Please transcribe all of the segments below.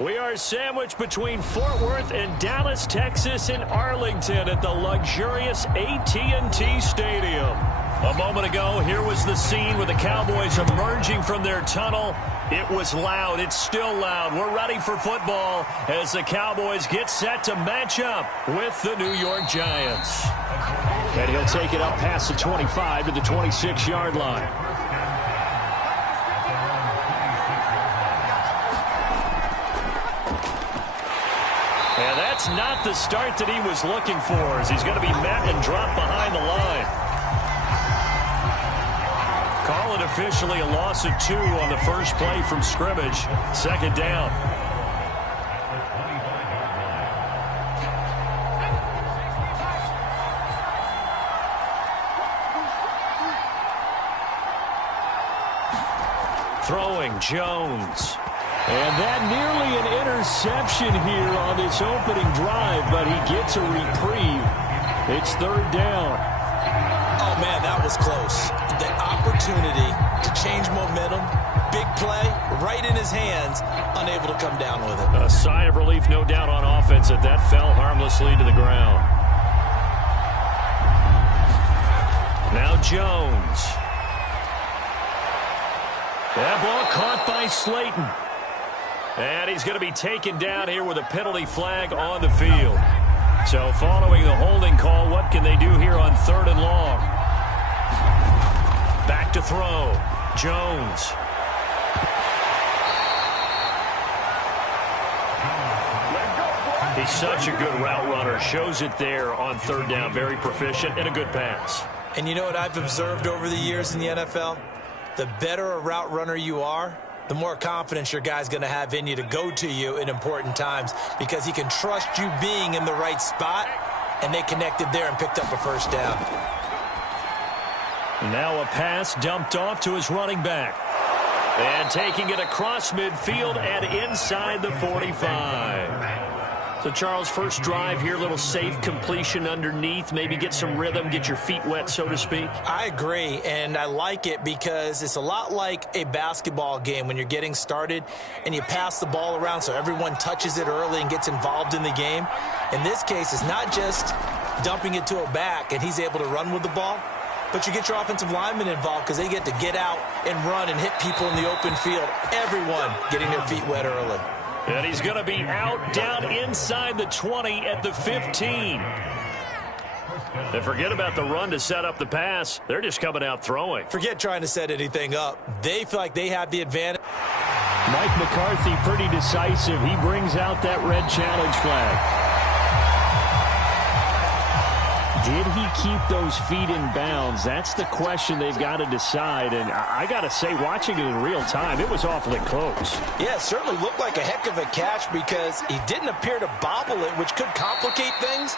We are sandwiched between Fort Worth and Dallas, Texas, and Arlington at the luxurious AT&T Stadium. A moment ago, here was the scene with the Cowboys emerging from their tunnel. It was loud. It's still loud. We're ready for football as the Cowboys get set to match up with the New York Giants. And he'll take it up past the 25 to the 26-yard line. And that's not the start that he was looking for, as he's going to be met and dropped behind the line. Call it officially a loss of 2 on the first play from scrimmage. Second down. Throwing Jones. And that nearly an interception here on this opening drive, but he gets a reprieve. It's third down. Oh, man, that was close. The opportunity to change momentum, big play, right in his hands, unable to come down with it. A sigh of relief, no doubt, on offense that fell harmlessly to the ground. Now Jones. That ball caught by Slayton. And he's going to be taken down here with a penalty flag on the field. So following the holding call, what can they do here on 3rd and long? Back to throw. Jones. He's such a good route runner. Shows it there on 3rd down. Very proficient and a good pass. And you know what I've observed over the years in the NFL? The better a route runner you are, the more confidence your guy's going to have in you to go to you in important times, because he can trust you being in the right spot, and they connected there and picked up a first down. Now a pass dumped off to his running back. And taking it across midfield and inside the 45. So, Charles, first drive here, little safe completion underneath. Maybe get some rhythm, get your feet wet, so to speak. I agree, and I like it because it's a lot like a basketball game when you're getting started and you pass the ball around so everyone touches it early and gets involved in the game. In this case, it's not just dumping it to a back and he's able to run with the ball, but you get your offensive linemen involved because they get to get out and run and hit people in the open field. Everyone getting their feet wet early. And he's going to be out down inside the 20 at the 15. And forget about the run to set up the pass. They're just coming out throwing. Forget trying to set anything up. They feel like they have the advantage. Mike McCarthy pretty decisive. He brings out that red challenge flag. Did he keep those feet in bounds? That's the question they've got to decide. And I got to say, watching it in real time, it was awfully close. Yeah, it certainly looked like a heck of a catch because he didn't appear to bobble it, which could complicate things.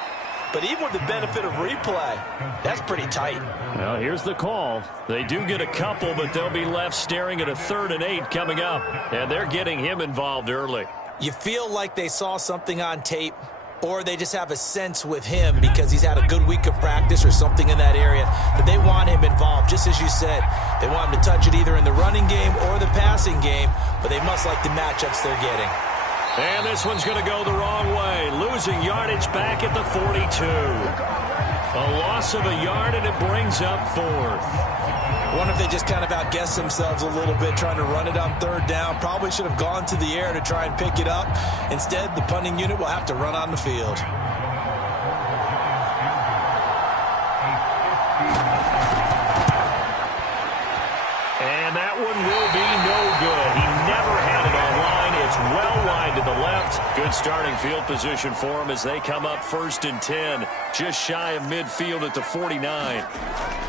But even with the benefit of replay, that's pretty tight. Well, here's the call. They do get a couple, but they'll be left staring at a 3rd and 8 coming up. And they're getting him involved early. You feel like they saw something on tape, or they just have a sense with him because he's had a good week of practice or something in that area that they want him involved. Just as you said, they want him to touch it either in the running game or the passing game, but they must like the matchups they're getting. And this one's going to go the wrong way. Losing yardage back at the 42. A loss of a yard, and it brings up 4th. I wonder if they just kind of outguessed themselves a little bit trying to run it on third down. Probably should have gone to the air to try and pick it up. Instead, the punting unit will have to run on the field. And that one will be no good. He never had it online. It's well wide to the left. Good starting field position for him as they come up 1st and 10. Just shy of midfield at the 49.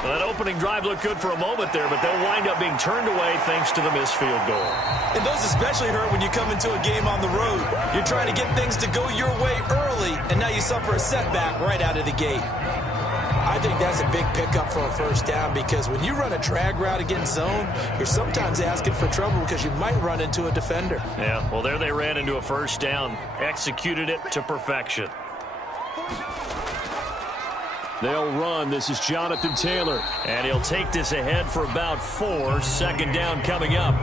Well, that opening drive looked good for a moment there, but they'll wind up being turned away thanks to the missed field goal. And those especially hurt when you come into a game on the road. You're trying to get things to go your way early, and now you suffer a setback right out of the gate. I think that's a big pickup for a first down because when you run a drag route against zone, you're sometimes asking for trouble because you might run into a defender. Yeah, well, there they ran into a first down, executed it to perfection. They'll run. This is Jonathan Taylor, and he'll take this ahead for about 4. 2nd down coming up.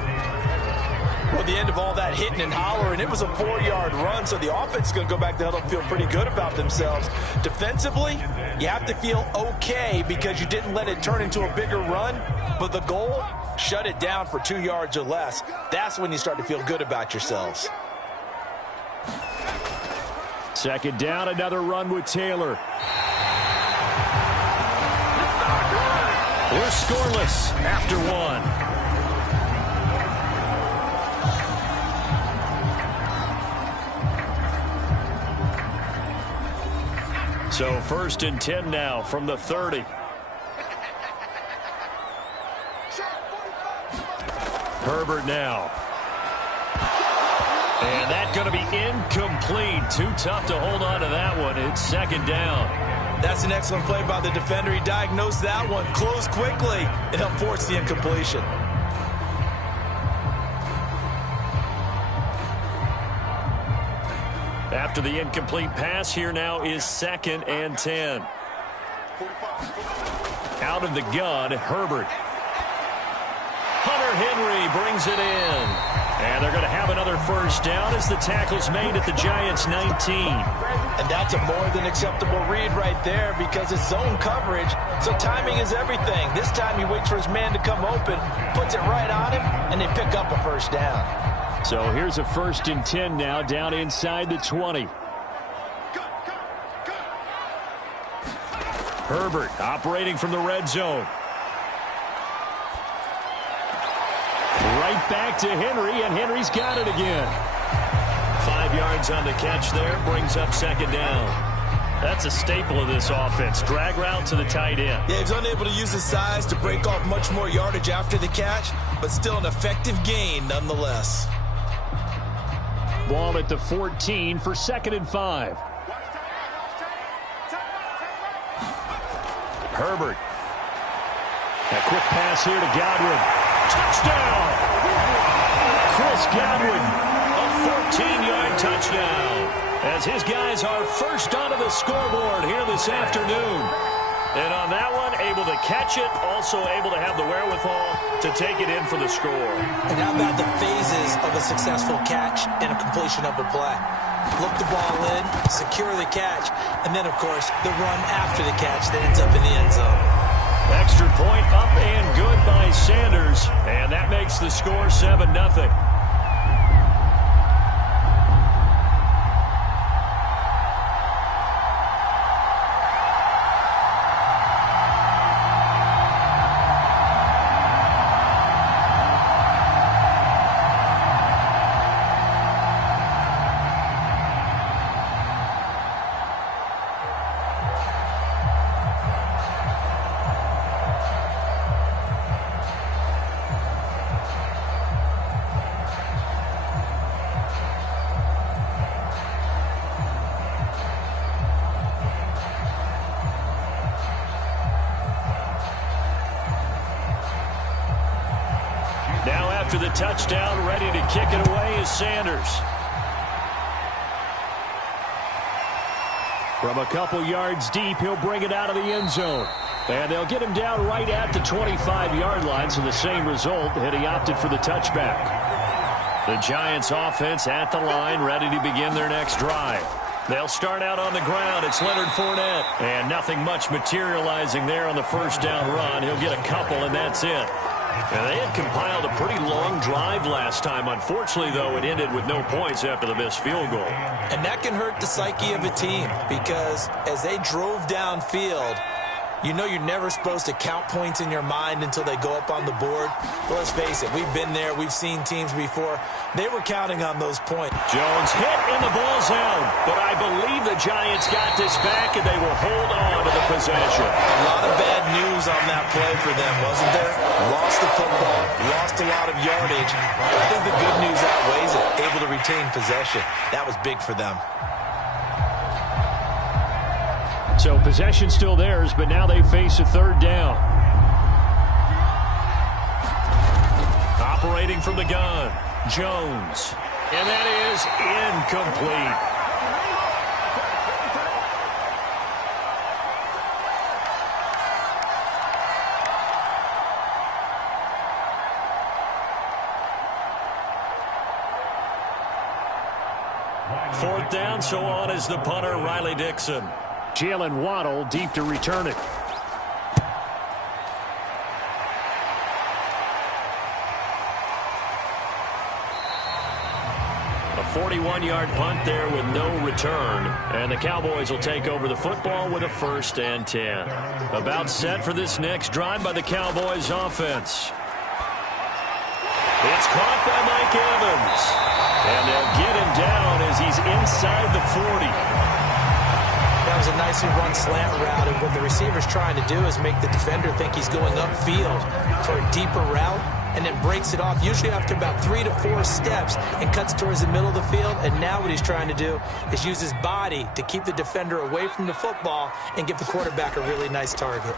Well, the end of all that hitting and hollering, it was a 4-yard run, so the offense is going to go back to huddle and feel pretty good about themselves. Defensively, you have to feel okay because you didn't let it turn into a bigger run, but the goal, shut it down for 2 yards or less. That's when you start to feel good about yourselves. 2nd down, another run with Taylor. We're scoreless after 1. So 1st and 10 now from the 30. Herbert now. And that's going to be incomplete. Too tough to hold on to that one. It's 2nd down. That's an excellent play by the defender. He diagnosed that one, closed quickly, and helped force the incompletion. After the incomplete pass, here now is 2nd and 10. Out of the gun, Herbert. Hunter Henry brings it in. And they're going to have another first down as the tackle's made at the Giants' 19. And that's a more than acceptable read right there because it's zone coverage, so timing is everything. This time he waits for his man to come open, puts it right on him, and they pick up a first down. So here's a 1st and 10 now down inside the 20. Herbert operating from the red zone. Right back to Henry, and Henry's got it again. 5 yards on the catch there, brings up 2nd down. That's a staple of this offense. Drag route to the tight end. Yeah, he's unable to use his size to break off much more yardage after the catch, but still an effective gain nonetheless. Ball at the 14 for 2nd and 5. Herbert. A quick pass here to Godwin. Touchdown! Chris Godwin, a 14-yard touchdown. As his guys are first onto the scoreboard here this afternoon. And on that one, able to catch it, also able to have the wherewithal to take it in for the score. And how about the phases of a successful catch and a completion of a play? Look the ball in, secure the catch, and then, of course, the run after the catch that ends up in the end zone. Extra point up and good by Sanders, and that makes the score 7-0. Now after the touchdown, ready to kick it away is Sanders. From a couple yards deep, he'll bring it out of the end zone. And they'll get him down right at the 25-yard line, so the same result, and he opted for the touchback. The Giants offense at the line, ready to begin their next drive. They'll start out on the ground. It's Leonard Fournette. And nothing much materializing there on the first down run. He'll get a couple, and that's it. And they had compiled a pretty long drive last time. Unfortunately, though, it ended with no points after the missed field goal. And that can hurt the psyche of a team because as they drove downfield, you know you're never supposed to count points in your mind until they go up on the board. But let's face it, we've been there. We've seen teams before. They were counting on those points. Jones hit and the ball's out. But I believe the Giants got this back and they will hold on to the possession. A lot of bad news on that play for them, wasn't there? Lost the football, lost a lot of yardage. I think the good news outweighs it. Able to retain possession. That was big for them. So possession still theirs, but now they face a third down. Operating from the gun, Jones. And that is incomplete. Fourth down, so on is the punter, Riley Dixon. Jalen Waddle deep to return it. A 41-yard punt there with no return. And the Cowboys will take over the football with a 1st and 10. About set for this next drive by the Cowboys offense. It's caught by Mike Evans. And they'll get him down as he's inside the 40. That was a nicely run slant route, and what the receiver's trying to do is make the defender think he's going upfield for a deeper route, and then breaks it off, usually after about 3 to 4 steps, and cuts towards the middle of the field. And now what he's trying to do is use his body to keep the defender away from the football and give the quarterback a really nice target.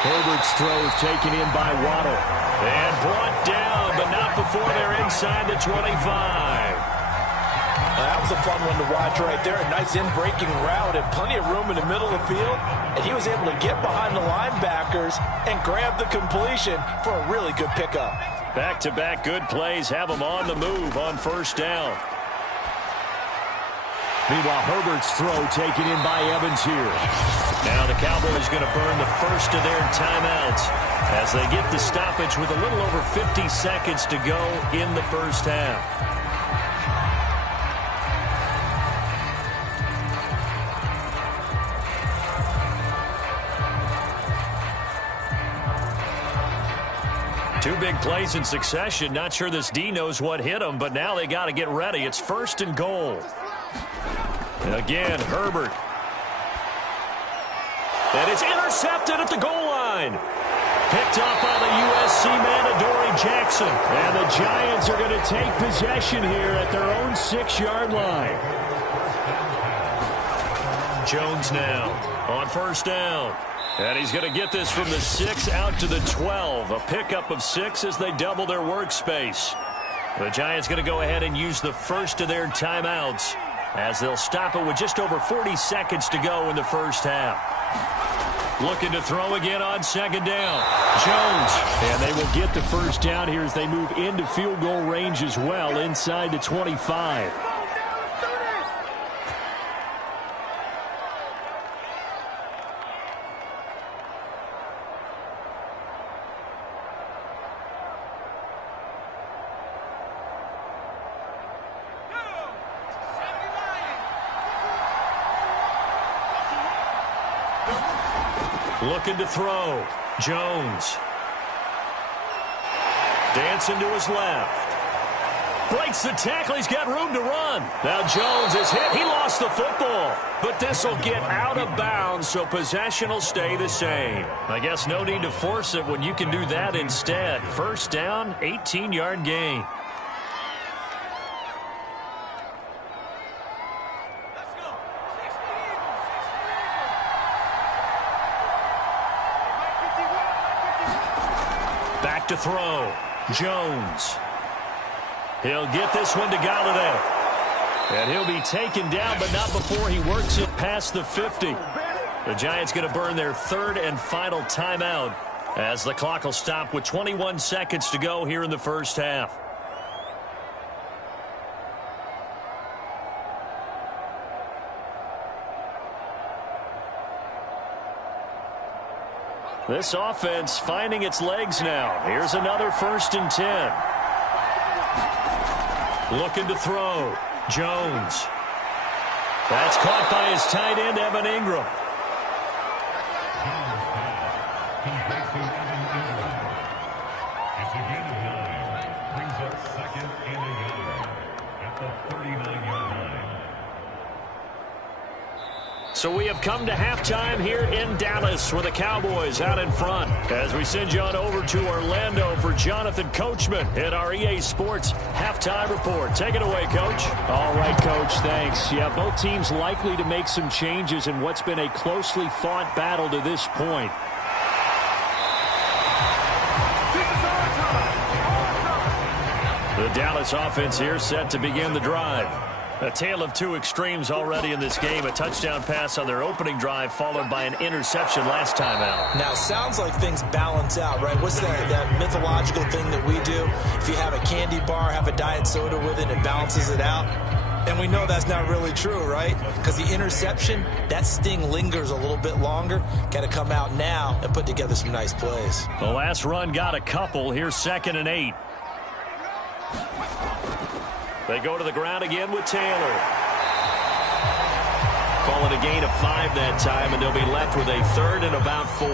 Herbert's throw is taken in by Waddle. And brought down, but not before they're inside the 25. That was a fun one to watch right there. A nice in-breaking route and plenty of room in the middle of the field. And he was able to get behind the linebackers and grab the completion for a really good pickup. Back-to-back good plays have him on the move on first down. Meanwhile, Herbert's throw taken in by Evans here. Now the Cowboys going to burn the first of their timeouts as they get the stoppage with a little over 50 seconds to go in the first half. Two big plays in succession. Not sure this D knows what hit him, but now they got to get ready. It's 1st and goal. And again, Herbert. And it's intercepted at the goal line. Picked up by the USC man, Adoree Jackson. And the Giants are going to take possession here at their own 6-yard line. Jones now on first down. And he's going to get this from the 6 out to the 12. A pickup of 6 as they double their workspace. The Giants going to go ahead and use the first of their timeouts as they'll stop it with just over 40 seconds to go in the first half. Looking to throw again on second down. Jones. And they will get the first down here as they move into field goal range as well inside the 25. Looking to throw. Jones. Dancing to his left. Breaks the tackle. He's got room to run. Now Jones is hit. He lost the football. But this will get out of bounds, so possession will stay the same. I guess no need to force it when you can do that instead. First down, 18-yard gain. To throw. Jones. He'll get this one to Galladay. And he'll be taken down, but not before he works it past the 50. The Giants going to burn their 3rd and final timeout as the clock will stop with 21 seconds to go here in the first half. This offense finding its legs now. Here's another 1st and 10. Looking to throw. Jones. That's caught by his tight end, Evan Ingram. So we have come to halftime here in Dallas with the Cowboys out in front. As we send you on over to Orlando for Jonathan Coachman in our EA Sports Halftime Report. Take it away, Coach. All right, Coach, thanks. Yeah, both teams likely to make some changes in what's been a closely fought battle to this point. The Dallas offense here set to begin the drive. A tale of two extremes already in this game. A touchdown pass on their opening drive followed by an interception last time out. Now, it sounds like things balance out, right? What's that mythological thing that we do? If you have a candy bar, have a diet soda with it, it balances it out. And we know that's not really true, right? Because the interception, that sting lingers a little bit longer. Got to come out now and put together some nice plays. The last run got a couple. Here's 2nd and 8. They go to the ground again with Taylor. Call it a gain of 5 that time, and they'll be left with a 3rd and about 4.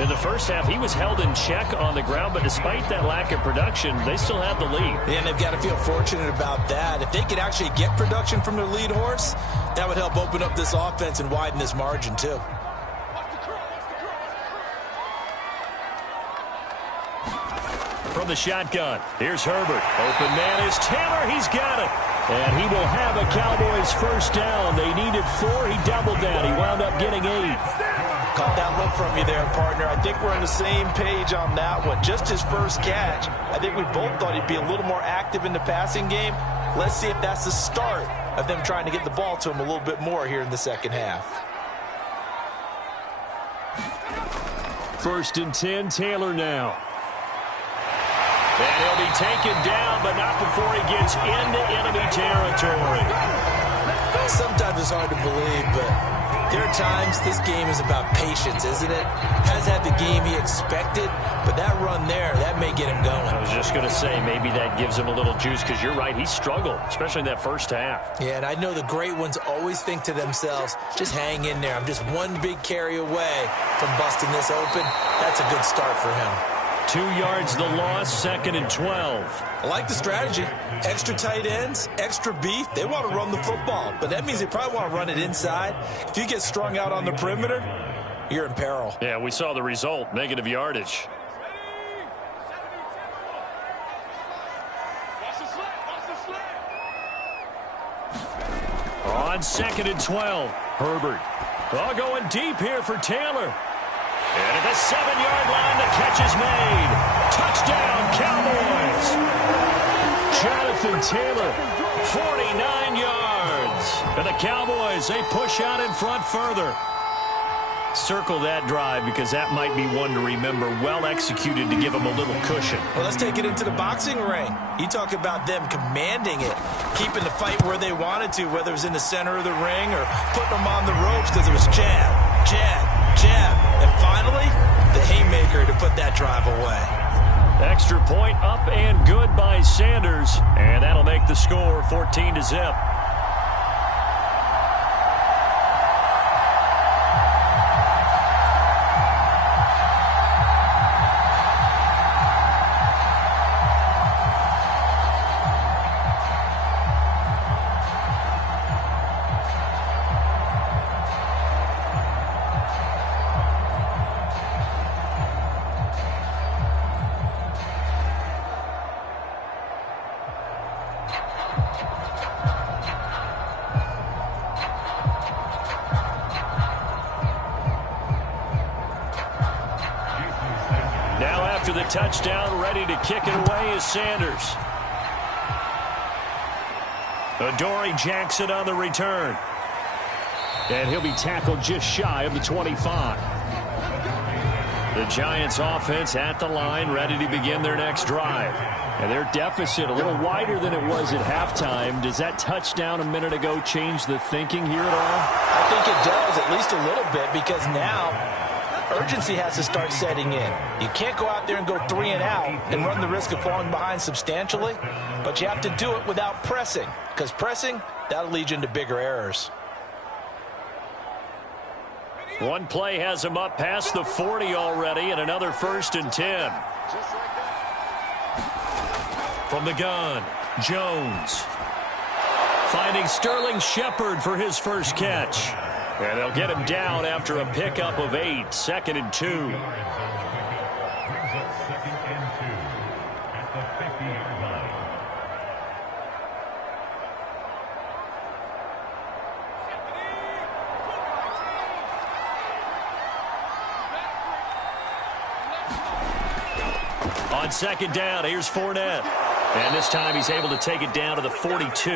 In the first half, he was held in check on the ground, but despite that lack of production, they still have the lead. And they've got to feel fortunate about that. If they could actually get production from their lead horse, that would help open up this offense and widen this margin, too. From the shotgun, here's Herbert. Open man is Taylor. He's got it. And he will have a Cowboys 1st down. They needed 4. He doubled down. He wound up getting 8. Caught that look from you there, partner. I think we're on the same page on that one. Just his first catch. I think we both thought he'd be a little more active in the passing game. Let's see if that's the start of them trying to get the ball to him a little bit more here in the second half. 1st and 10, Taylor now. And he'll be taken down, but not before he gets into enemy territory. Sometimes it's hard to believe, but there are times this game is about patience, isn't it? Has had the game he expected, but that run there, that may get him going. I was just going to say, maybe that gives him a little juice, because you're right, he struggled, especially in that first half. Yeah, and I know the great ones always think to themselves, just hang in there. I'm just one big carry away from busting this open. That's a good start for him. 2 yards the loss, 2nd and 12. I like the strategy. Extra tight ends, extra beef. They want to run the football, but that means they probably want to run it inside. If you get strung out on the perimeter, you're in peril. Yeah, we saw the result, negative yardage. On 2nd and 12, Herbert. Oh, going deep here for Taylor. And at the 7-yard line, the catch is made. Touchdown, Cowboys. Jonathan Taylor, 49 yards. And the Cowboys, they push out in front further. Circle that drive, because that might be one to remember. Well executed to give them a little cushion. Well, let's take it into the boxing ring. You talk about them commanding it, keeping the fight where they wanted to, whether it was in the center of the ring or putting them on the ropes, because it was jab, jab, jab. And finally, the haymaker to put that drive away. Extra point up and good by Sanders. And that'll make the score 14-0. Touchdown, ready to kick it away is Sanders. Adoree Jackson on the return. And he'll be tackled just shy of the 25. The Giants offense at the line, ready to begin their next drive. And their deficit a little wider than it was at halftime. Does that touchdown a minute ago change the thinking here at all? I think it does, at least a little bit, because now urgency has to start setting in. You can't go out there and go 3 and out and run the risk of falling behind substantially, but you have to do it without pressing, because pressing, that'll lead you into bigger errors. One play has him up past the 40 already, and another 1st and 10. From the gun, Jones. Finding Sterling Shepard for his first catch. And they'll get him down after a pickup of 8, 2nd and 2. On 2nd down, here's Fournette. And this time he's able to take it down to the 42.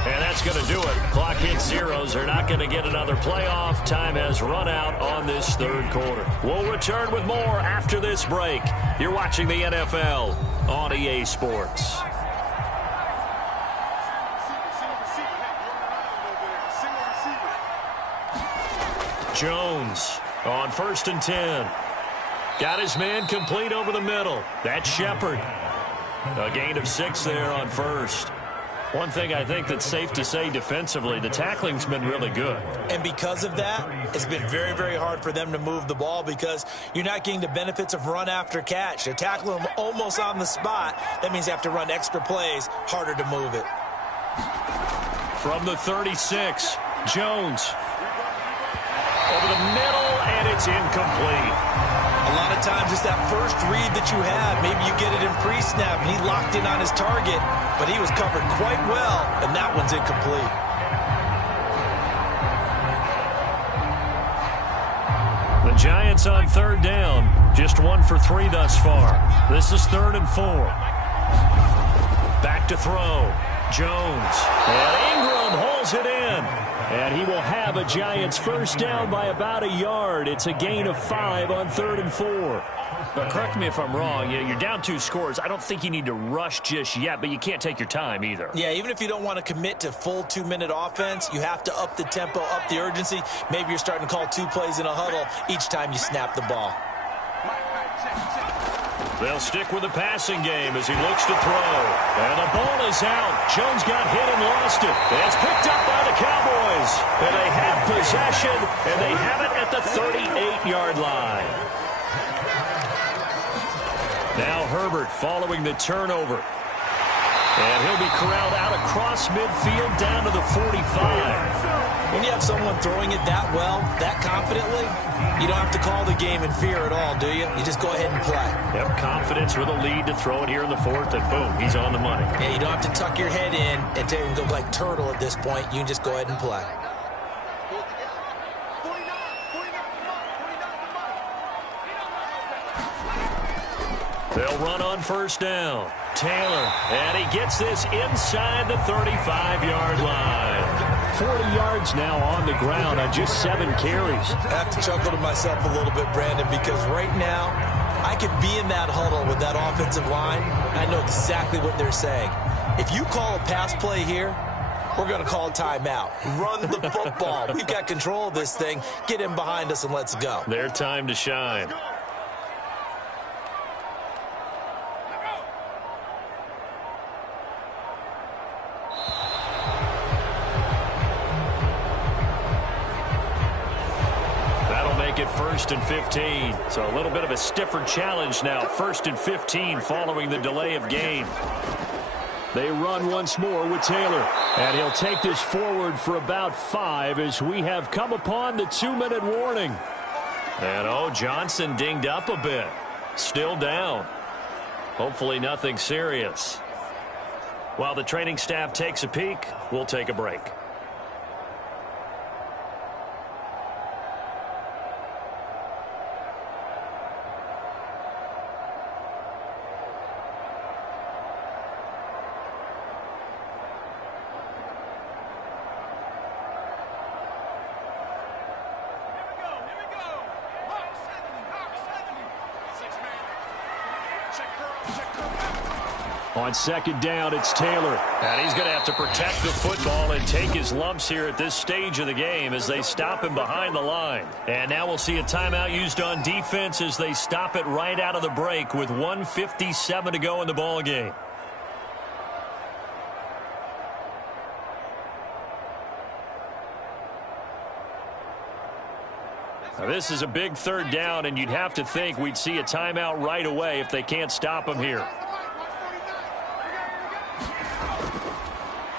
And that's going to do it. Clock hits zeros. They're not going to get another playoff. Time has run out on this 3rd quarter. We'll return with more after this break. You're watching the NFL on EA Sports. Jones on 1st and 10. Got his man complete over the middle. That's Shepard. A gain of 6 there on 1st. One thing I think that's safe to say defensively, the tackling's been really good. And because of that, it's been very, very hard for them to move the ball because you're not getting the benefits of run after catch. They're tackling them almost on the spot. That means they have to run extra plays, harder to move it. From the 36, Jones. Over the middle, and it's incomplete. A lot of times it's that first read that you have. Maybe you get it in pre-snap, and he locked in on his target, but he was covered quite well, and that one's incomplete. The Giants on 3rd down, just 1 for 3 thus far. This is 3rd and 4. Back to throw. Jones. And Ingram holds it in. And he will have a Giants first down by about a yard. It's a gain of 5 on 3rd and 4. But correct me if I'm wrong. You're down 2 scores. I don't think you need to rush just yet, but you can't take your time either. Yeah, even if you don't want to commit to full 2-minute offense, you have to up the tempo, up the urgency. Maybe you're starting to call 2 plays in a huddle each time you snap the ball. They'll stick with the passing game as he looks to throw. And the ball is out. Jones got hit and lost it. And it's picked up by the Cowboys. And they have possession, and they have it at the 38-yard line. Now Herbert following the turnover. And he'll be corralled out across midfield down to the 45. When you have someone throwing it that well, that confidently, you don't have to call the game in fear at all, do you? You just go ahead and play. Yep, confidence with a lead to throw it here in the 4th, and boom, he's on the money. Yeah, you don't have to tuck your head in and go like turtle at this point. You can just go ahead and play. They'll run on 1st down. Taylor, and he gets this inside the 35-yard line. 40 yards now on the ground on just 7 carries. I have to chuckle to myself a little bit, Brandon, because right now I could be in that huddle with that offensive line. I know exactly what they're saying. If you call a pass play here, we're going to call a timeout. Run the football. We've got control of this thing. Get in behind us and let's go. Their time to shine. It 1st and 15. So a little bit of a stiffer challenge now. 1st and 15 following the delay of game. They run once more with Taylor. And he'll take this forward for about 5 as we have come upon the 2-minute warning. And Johnson dinged up a bit. Still down. Hopefully nothing serious. While the training staff takes a peek, we'll take a break. On second down, it's Taylor. And he's going to have to protect the football and take his lumps here at this stage of the game as they stop him behind the line. And now we'll see a timeout used on defense as they stop it right out of the break with 1:57 to go in the ball game. Now, this is a big third down, and you'd have to think we'd see a timeout right away if they can't stop him here.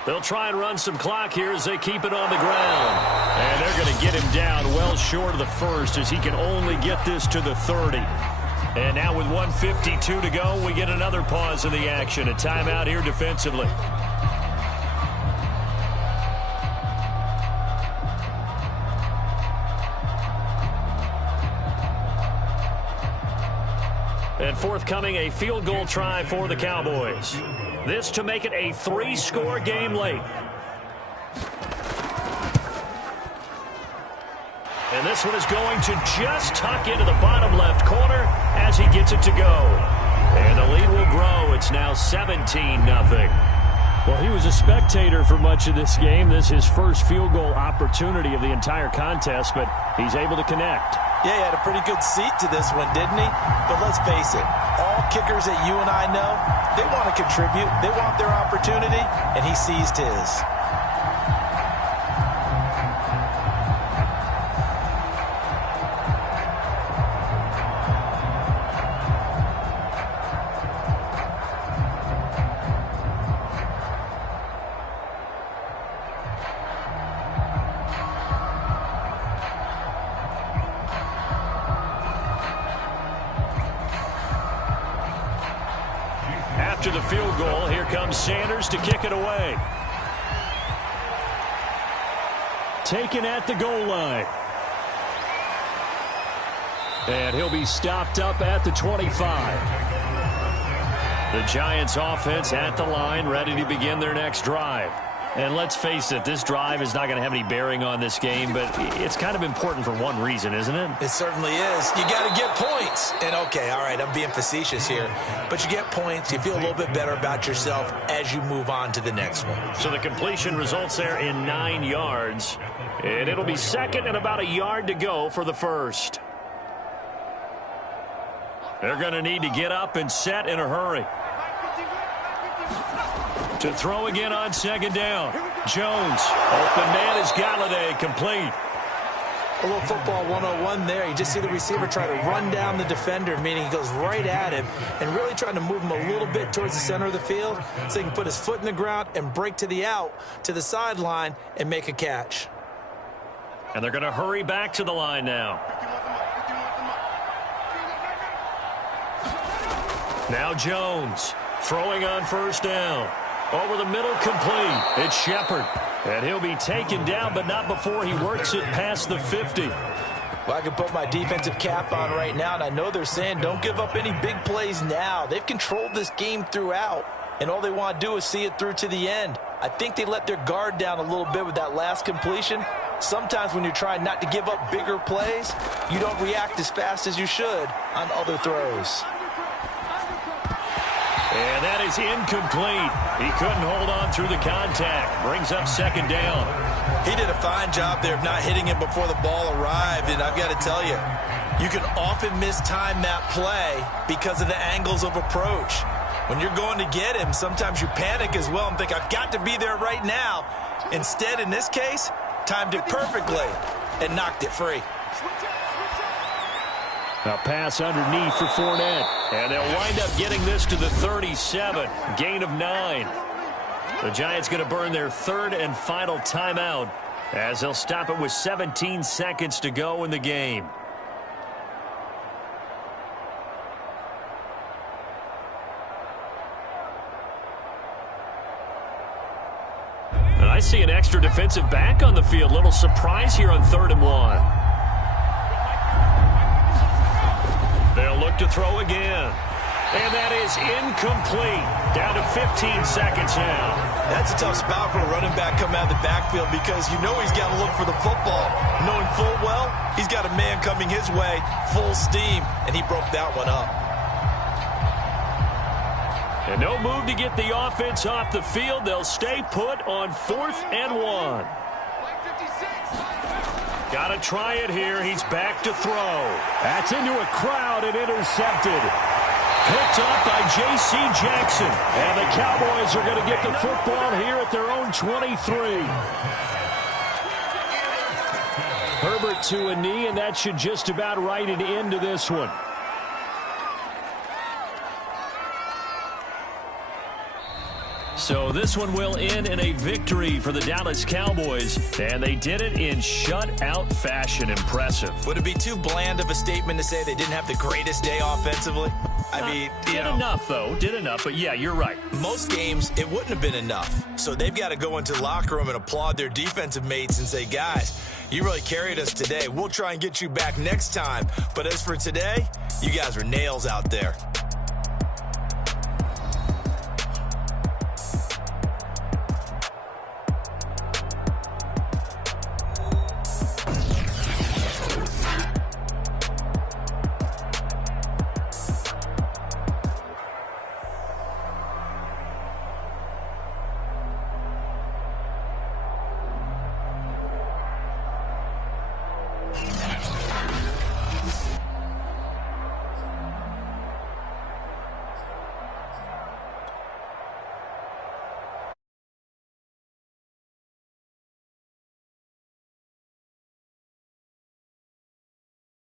They'll try and run some clock here as they keep it on the ground. And they're going to get him down well short of the first as he can only get this to the 30. And now with 1:52 to go, we get another pause in the action. A timeout here defensively. And forthcoming, a field goal try for the Cowboys. This to make it a 3-score game late. And this one is going to just tuck into the bottom left corner as he gets it to go. And the lead will grow. It's now 17-0. Well, he was a spectator for much of this game. This is his first field goal opportunity of the entire contest, but he's able to connect. Yeah, he had a pretty good seat to this one, didn't he? But let's face it, all kickers that you and I know, they want to contribute. They want their opportunity, and he seized his. After the field goal, here comes Sanders to kick it away. Taken at the goal line. And he'll be stopped up at the 25. The Giants offense at the line, ready to begin their next drive. And let's face it, this drive is not going to have any bearing on this game, but it's kind of important for one reason, isn't it? It certainly is. You got to get points. And, okay, all right, I'm being facetious here. But you get points, you feel a little bit better about yourself as you move on to the next one. So the completion results there in 9 yards. And it'll be second and about a yard to go for the first. They're going to need to get up and set in a hurry. To throw again on second down. Jones. Open man is Galladay, complete. A little football 101 there. You just see the receiver try to run down the defender, meaning he goes right at him and really trying to move him a little bit towards the center of the field so he can put his foot in the ground and break to the out, to the sideline, and make a catch. And they're going to hurry back to the line now. Now Jones throwing on first down. Over the middle, complete. It's Shepard. And he'll be taken down, but not before he works it past the 50. Well, I can put my defensive cap on right now, and I know they're saying don't give up any big plays now. They've controlled this game throughout, and all they want to do is see it through to the end. I think they let their guard down a little bit with that last completion. Sometimes when you're trying not to give up bigger plays, you don't react as fast as you should on other throws. And that is incomplete. He couldn't hold on through the contact. Brings up second down. He did a fine job there of not hitting him before the ball arrived, and I've got to tell you, you can often mistime that play because of the angles of approach. When you're going to get him, sometimes you panic as well and think, I've got to be there right now. Instead, in this case, timed it perfectly and knocked it free. A pass underneath for Fournette. And they'll wind up getting this to the 37. Gain of 9. The Giants going to burn their third and final timeout as they'll stop it with 17 seconds to go in the game. And I see an extra defensive back on the field. Little surprise here on 3rd and 1. They'll look to throw again. And that is incomplete. Down to 15 seconds now. That's a tough spot for a running back coming out of the backfield because you know he's got to look for the football, knowing full well he's got a man coming his way, full steam, and he broke that one up. And no move to get the offense off the field. They'll stay put on 4th and 1. Got to try it here. He's back to throw. That's into a crowd and intercepted. Picked up by J.C. Jackson. And the Cowboys are going to get the football here at their own 23. Herbert to a knee, and that should just about write an end to this one. So this one will end in a victory for the Dallas Cowboys, and they did it in shutout fashion. Impressive. Would it be too bland of a statement to say they didn't have the greatest day offensively? I mean, did enough, though. Did enough, but yeah, you're right. Most games, it wouldn't have been enough. So they've got to go into the locker room and applaud their defensive mates and say, guys, you really carried us today. We'll try and get you back next time. But as for today, you guys were nails out there.